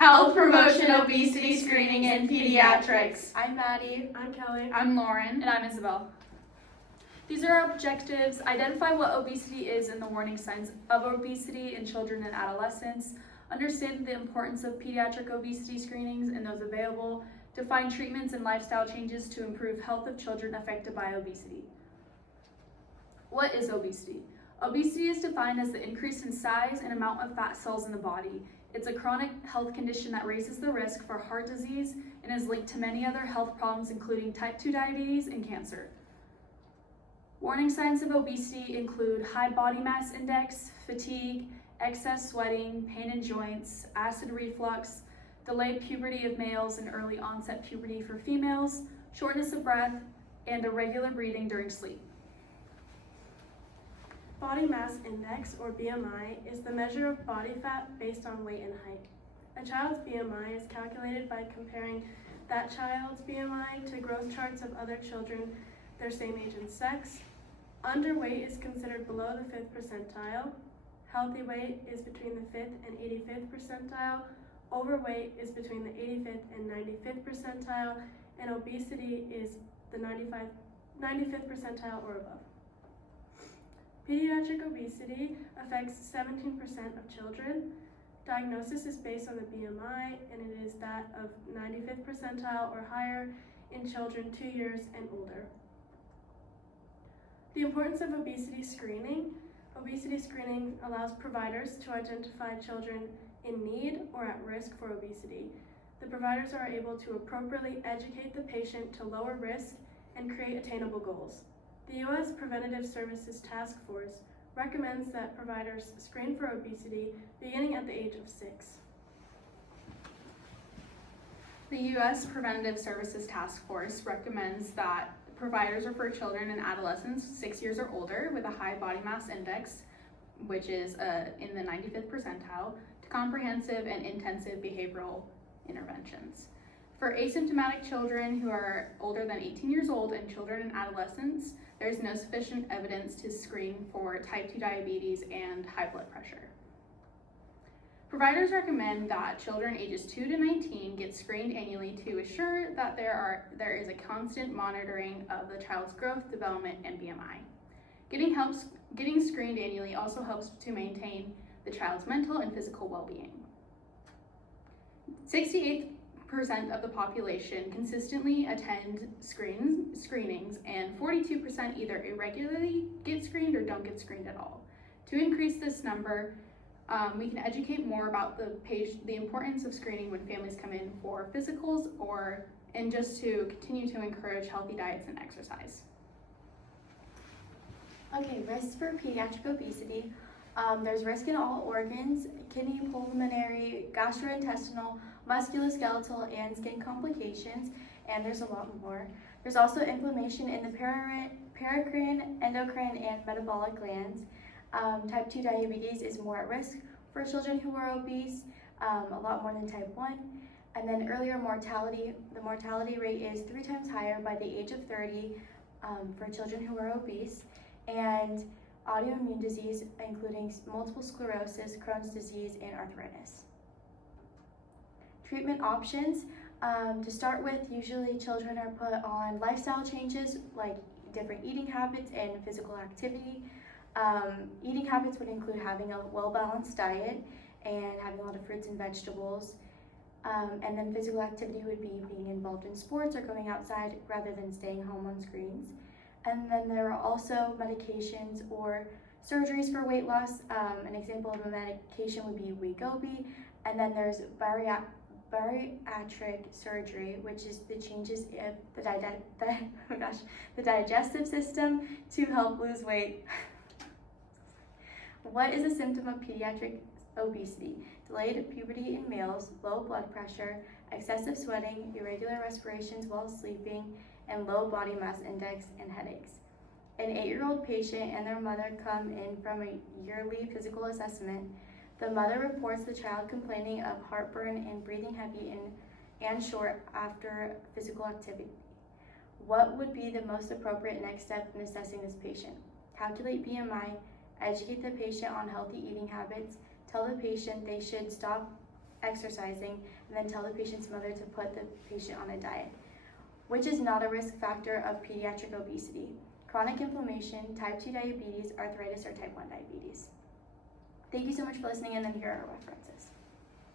Health Promotion Obesity Screening in Pediatrics. I'm Maddie. I'm Kelly. I'm Lauren. And I'm Isabel. These are our objectives: identify what obesity is and the warning signs of obesity in children and adolescents, understand the importance of pediatric obesity screenings and those available, define treatments and lifestyle changes to improve health of children affected by obesity. What is obesity? Obesity is defined as the increase in size and amount of fat cells in the body. It's a chronic health condition that raises the risk for heart disease and is linked to many other health problems, including type 2 diabetes and cancer. Warning signs of obesity include high body mass index, fatigue, excess sweating, pain in joints, acid reflux, delayed puberty of males and early onset puberty for females, shortness of breath, and irregular breathing during sleep. Body mass index, or BMI, is the measure of body fat based on weight and height. A child's BMI is calculated by comparing that child's BMI to growth charts of other children their same age and sex. Underweight is considered below the 5th percentile. Healthy weight is between the 5th and 85th percentile. Overweight is between the 85th and 95th percentile, and obesity is the 95th percentile or above. Pediatric obesity affects 17% of children. Diagnosis is based on the BMI, and it is that of 95th percentile or higher in children 2 years and older. The importance of obesity screening. Obesity screening allows providers to identify children in need or at risk for obesity. The providers are able to appropriately educate the patient to lower risk and create attainable goals. The U.S. Preventative Services Task Force recommends that providers screen for obesity beginning at the age of 6. The U.S. Preventative Services Task Force recommends that providers refer children and adolescents 6 years or older with a high body mass index, which is in the 95th percentile, to comprehensive and intensive behavioral interventions. For asymptomatic children who are older than 18 years old and children and adolescents, there is no sufficient evidence to screen for type 2 diabetes and high blood pressure. Providers recommend that children ages 2 to 19 get screened annually to assure that there is a constant monitoring of the child's growth, development, and BMI. Getting screened annually also helps to maintain the child's mental and physical well-being. 68% of the population consistently attend screenings, and 42% either irregularly get screened or don't get screened at all. To increase this number, we can educate more about the importance of screening when families come in for physicals and just to continue to encourage healthy diets and exercise. Okay, risks for pediatric obesity. There's risk in all organs: kidney, pulmonary, gastrointestinal, musculoskeletal, and skin complications, and there's a lot more. There's also inflammation in the paracrine, endocrine, and metabolic glands. Type 2 diabetes is more at risk for children who are obese, a lot more than type 1. And then earlier mortality, the mortality rate is 3 times higher by the age of 30 for children who are obese. And autoimmune disease, including multiple sclerosis, Crohn's disease, and arthritis. Treatment options. To start with, usually children are put on lifestyle changes like different eating habits and physical activity. Eating habits would include having a well-balanced diet and having a lot of fruits and vegetables. And then physical activity would be being involved in sports or going outside rather than staying home on screens. And then there are also medications or surgeries for weight loss. An example of a medication would be Wegovy. And then there's bariatric surgery, which is the changes in the digestive system to help lose weight. What is a symptom of pediatric obesity? Delayed puberty in males, low blood pressure, excessive sweating, irregular respirations while sleeping, and low body mass index and headaches. An 8-year-old patient and their mother come in from a yearly physical assessment. The mother reports the child complaining of heartburn and breathing heavy and short after physical activity. What would be the most appropriate next step in assessing this patient? Calculate BMI, educate the patient on healthy eating habits, tell the patient they should stop exercising, and then tell the patient's mother to put the patient on a diet, which is not a risk factor of pediatric obesity, chronic inflammation, type 2 diabetes, arthritis, or type 1 diabetes. Thank you so much for listening, and then here are our references.